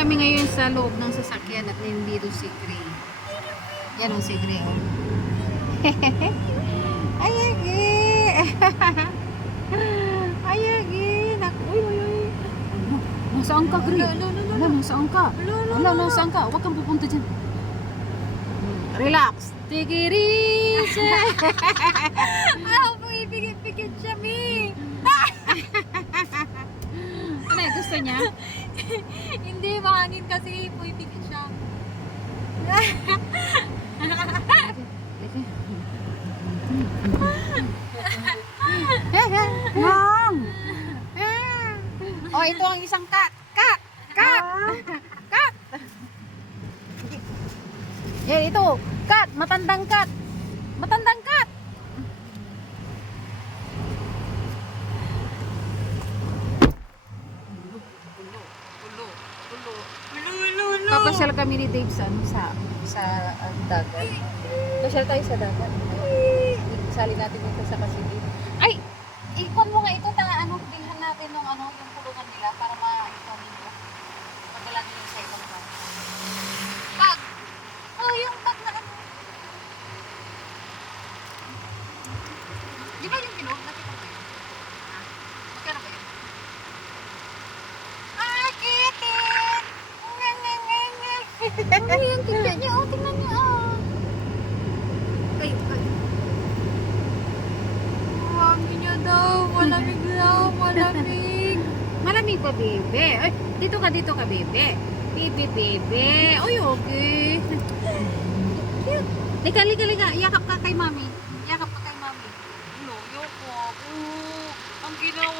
kami ngayon sa loob ng sasakyan at nandito si Gray. Yan o si Gray. Oh. Ay, agi. Ay, agi. Uy, uy, uy. Nasaan ka, Gray? Wala, nasaan ka? Wala, nasaan ka? Huwag kang pupunta dyan. Relax. Take it easy. Pumipigit siya, Mi. Ano, gusto niya? Hindi, mahangin kasi pumipigit siya. Mom! Oh, ito ang isang cat. Cat! Cat! Cat! Yan, ito. Cat! Matandang cat! Matandang cat! Papasyal kami ni Dave sa dagat. Pasyal tayo sa dagat. Sali natin dito sa Kasili. Ay! Ikon mo nga ito. Bilhan natin yung kulungan nila para ma-ikon nila. Padala nila sa ibang bag. Bag! Oh, yung bag na ano. Di ba yung pinog? Nakita mo yun? Ha? Magkano ba yun? Ah, kitten! Ano yung tingnan niya? Oh, tingnan niya. Oh. Ay, ay. Mami niya daw. Malamig daw. Malamig. Malamig pa, bebe. Ay, dito ka, bebe. Bebe, bebe. Uy, okay. Lika. Yakap ka kay mami. No, yoko. Ang ginaw.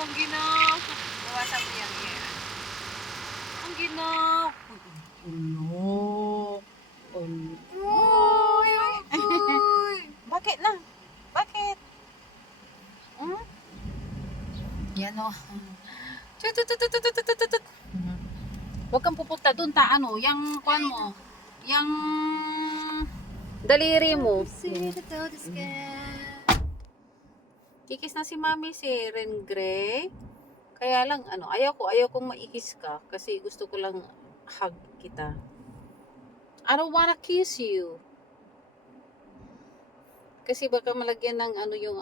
Bawasan mo yan. Ang ginaw. No. Uy, uy. Bakit na? Bakit? Hmm? Yan o. Tut. Huwag kang pupunta doon, yung kuan mo. Yung daliri mo. Kikis na si Mami si Ren Gray. Kaya lang, ayaw kong maikis ka kasi gusto ko lang hug kita. I don't wanna kiss you. Kasi baka malagyan ng yung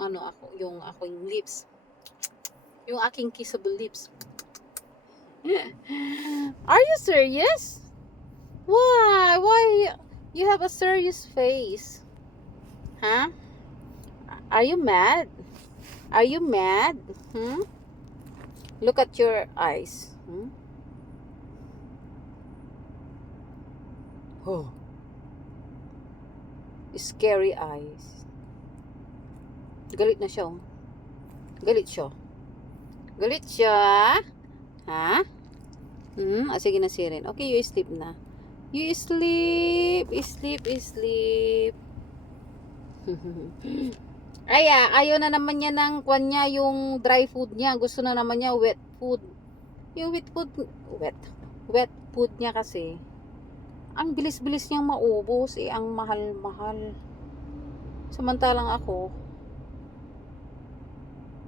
aking lips. Yung aking kissable lips. Are you serious? Why? Why you have a serious face? Huh? Are you mad? Are you mad? Look at your eyes. Oh. Scary eyes. Galit na siya. Oh. Galit siya. Ha? Sige na, Siren. Okay, you sleep na. You sleep. Sleep. Ayaw na naman niya ng kwan niya, yung dry food niya. Gusto na naman niya wet food. Yung wet food niya kasi. Ang bilis-bilis niyang maubos. Ang mahal-mahal. Samantalang ako,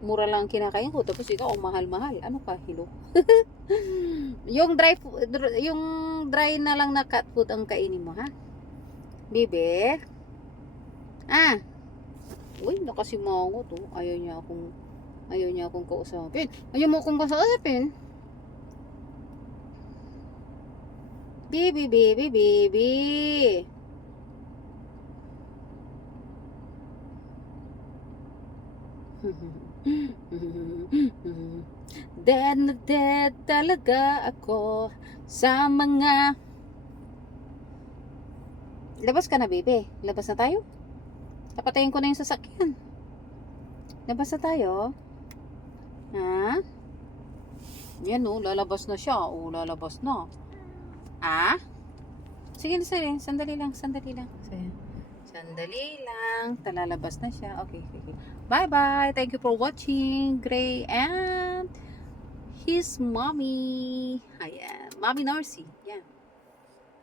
mura lang kinakain ko. Tapos ikaw, mahal-mahal. Ano ka, hilo? yung dry na lang na cat food ang kainin mo, ha? Bebe? Uy, nakasimangot, oh. Ayaw niya akong kausapin. Ayaw mo akong kausapin. Baby. Dead na dead talaga ako sa mga... Labas ka na, baby. Labas na tayo. Napatayin ko na yung sasakyan. Labas na tayo. Ha? Yan, oh. Lalabas na siya. Oh, lalabas na. Sige, sandali lang. Sandali lang. Talalabas na siya. Okay. Bye-bye. Thank you for watching. Gray and his mommy. Ayan. Mommy Narcy. Yan.